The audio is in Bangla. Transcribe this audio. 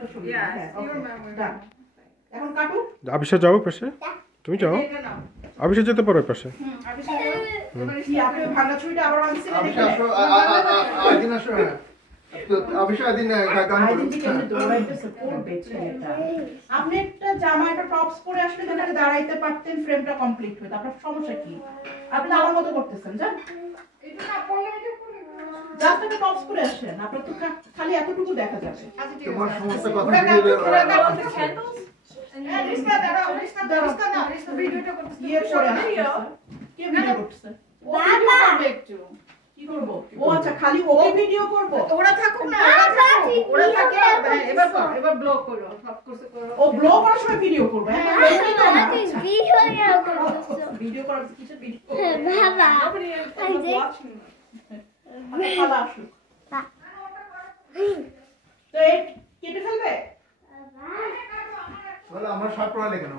একটা সরিয়ে হ্যাঁ এখন কাটো আবিষা যাও পাশে তুমি যাও আবিষা যেতে পারো পাশে আবিষা এবারে কি আপনি ভাঙা ছুরিটা আবার আনছিলেন আবিষা আসো আদিন আসো তো আবিষা আদিন গান আপনি একটা জামা একটা টপস পরে আসলে এখানে দাঁড়াইতে পারতেন ফ্রেমটা কমপ্লিট হতো আপনার সমস্যা কি আপনি আমার মতো করতেছেন জান এটা না পড়লে এটা পড়লে জাস্ট একটা টপস পরে আসেন আপনার তো খালি এতটুকু দেখা যাবে তোমার সমস্ত কথা দিয়ে রিস্কা দাঁড়াও রিস্কা না রিস্কা ভিডিওটা করতেছে ইয়ে পরে কে ভিডিও করতেছে বাবা একটু কি করব ও আচ্ছা খালি ওকে ভিডিও করব ওরা থাকুক না ওরা থাকে এবার ব্লক করো সব কিছু করো ও ব্লগ করার সময় ভিডিও করবে ভিডিও ভিডিও করার কিছু ভিডিও বাবা এই যে খালা আসুক তো এই কেটে ফেলবে বলো আমার সব পড়া লেখানো